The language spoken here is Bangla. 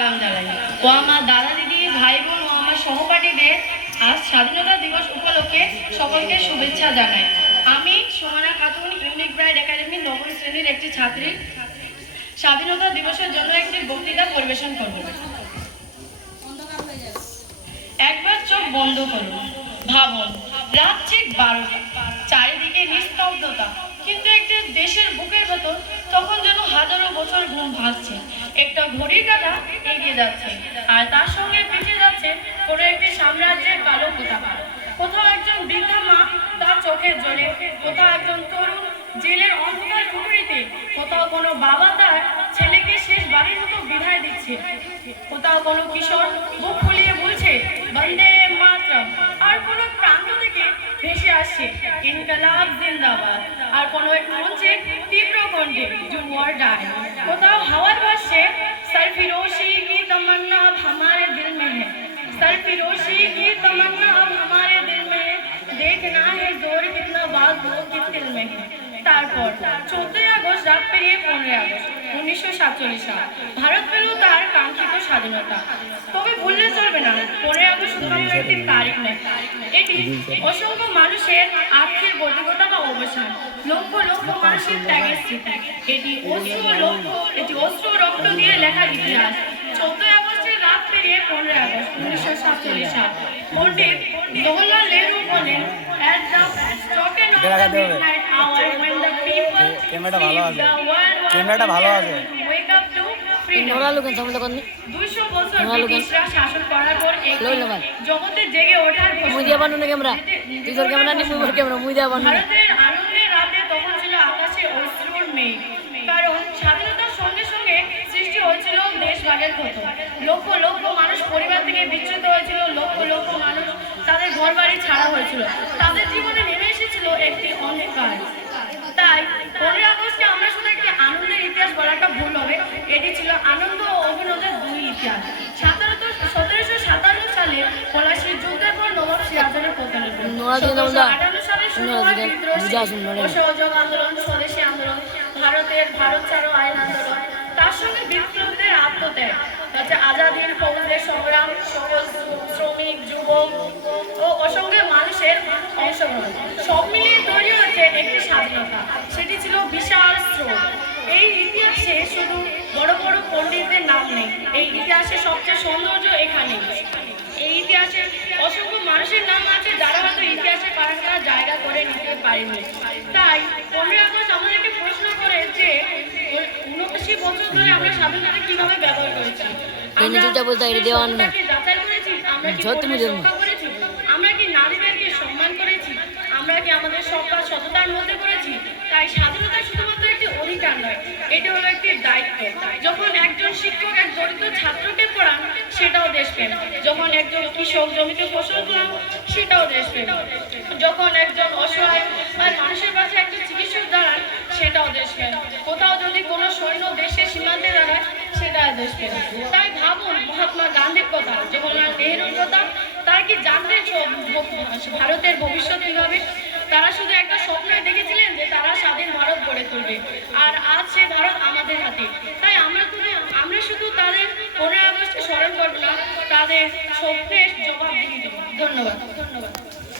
সালাম জানাই। ও আমার দাদা দিদি ভাই বোন ও আমার সহপাঠীদের আজ স্বাধীনতা দিবস উপলক্ষে সকলকে শুভেচ্ছা জানাই। আমি Sumana Khatun unique bride academy নবম শ্রেণীর একটি ছাত্রী। স্বাধীনতা দিবসের জন্য একটি বক্তৃতা পরিবেশন করব। একবার চোখ বন্ধ করুন, ভাবুন রাত ঠিক 12টা, চারিদিকে নিস্তব্ধতা, কিন্তু একটি দেশের বুকের ভেতর তখন যেন হাজারো বছর ঘুম ভাঙছে। একটা ঘড়ির কাঁটা এগিয়ে যাচ্ছে, আর তার সঙ্গে পিছিয়ে যাচ্ছে কোনো একটি সাম্রাজ্যের কালো পতাকা। কোথাও একজন বৃদ্ধা মা তার চোখের জলে, কোথাও একজন তরুণ জেলের অন্ধকার কুঠুরিতে, কোথাও কোনো বাবা তার ছেলেকে শেষ বাড়ির মতো বিদায় দিচ্ছে, কোথাও কোনো কিশোর বুক ফুলিয়ে বলছে বন্দে মাতরম, আর কোনো প্রান্ত থেকে ভেসে আসছে ইনকলাব জিন্দাবাদ, আর কোনো এক মঞ্চে তীব্র কণ্ঠে যু ওয়ার ডাই। কোথাও হাওয়ায় ভাসছে सरफिरोशी की तमन्ना अब हमारे दिल में है, सरफिरोशी की तमन्ना अब हमारे दिल में है, देखना है जोर कितना बात हो किस दिल में है। তারপর 14 আগস্ট রাত পেরিয়ে 15 আগস্ট 1947 সাল ভারত পেল তার কাঙ্ক্ষিত স্বাধীনতা। তবে ভুললে চলবে না, 15 আগস্ট শুধুমাত্র একটি তারিখ নয়, এটি অসংখ্য মানুষের আত্মীয় গতিকতা বা অবসান, লক্ষ লক্ষ মানুষের ত্যাগের স্মৃতি। এটি অস্ত্র রক্ত দিয়ে লেখা ইতিহাস। 14 আগস্টের রাত পেরিয়ে 15 আগস্ট 1947 সাল পণ্ডিত জওহরলাল নেহরু বলেন, at the stroke of the midnight hour when the people feel the world wake up to freedom. 200 বছর ব্রিটিশরা শাসন করার পর জগতে জেগে ওঠার ভারতের আনন্দের রাতে তখন ছিল আকাশে অশ্রুর মেঘ, কারণ স্বাধীনতার সঙ্গে সঙ্গে সৃষ্টি হয়েছিল দেশভাগের ক্ষত। লক্ষ লক্ষ মানুষ পরিবার থেকে বিচ্যুত হয়েছিল, লক্ষ লক্ষ মানুষ তাদের ঘর বাড়ি ছাড়া হয়েছিল, তাদের জীবনে নেমে এসেছিল একটি অন্ধকার। তাই 15 আগস্টে আমরা শুধু একটি আনন্দের ইতিহাস বলাটা ভুল হবে, এটি ছিল আনন্দ ও অভিনবের দুই ইতিহাস। 1757 সালে পলাশীর যুদ্ধের পর নবাব সিরাজের পতনের পর 1758 সালে শুরু হয় বিদ্রোহ, অসহযোগ আন্দোলন, স্বদেশী আন্দোলন, ভারত ছাড়ো আইন আন্দোলন, তার সঙ্গে বিপ্লবীদের আত্মত্যাগ, আজাদির ফৌজদের সংগ্রাম, সকল শ্রমিক, যুবক ও অসংখ্য মানুষের অংশগ্রহণ, সব মিলিয়ে তৈরি হয়েছে একটি স্বাধীনতা। সেটি ছিল বিশাল স্রোত। এই ইতিহাসে শুধু বড় বড় পণ্ডিতদের নাম নেই, এই ইতিহাসে সবচেয়ে সৌন্দর্য এখানে। এই ইতিহাসে অসংখ্য মানুষের নাম আছে যারা হয়তো ইতিহাসে পারা জায়গা করে নিতে পারেনি। তাই 15 আগস্ট আমাদেরকে প্রশ্ন করে যে 79 বছর ধরে আমরা স্বাধীনতা কিভাবে ব্যবহার করেছি, আমরা কি নারীদেরকে সম্মান করেছি, আমরা কি আমাদের সরকার সততার মধ্যে করেছি। তাই স্বাধীনতা শুধুমাত্র একটি অধিকার নয়, এটি হলো একটি দায়িত্ব। যখন একজন শিক্ষক এক দরিদ্র ছাত্রকে পড়ান সেটাও দেশপ্রেম, যখন একজন কৃষক জমিতে ফসল ফলান সেটাও দেশপ্রেম, যখন একজন অসহায় মানুষের পাশে একজন চিকিৎসক দাঁড়ান সেটাও দেশপ্রেম, কোথাও যদি কোনো সৈন্য দেশের সীমান্তে দাঁড়ায় সেটাও দেশপ্রেম। তাই ভাবুন মহাত্মা গান্ধীর কথা, জওহরলাল নেহরুর কথা, তারা কি জানতেন ভারতের ভবিষ্যৎ কিভাবে? তারা শুধু একটা স্বপ্নই দেখেছিলেন যে তারা স্বাধীন ভারত গড়ে তুলবে, আর আজ সে ভারত আমাদের হাতে। তাই আমরা শুধু তাদের 15 আগস্টে স্মরণ করব না, তাদের স্বপ্নের জবাব দিয়ে দেব। ধন্যবাদ।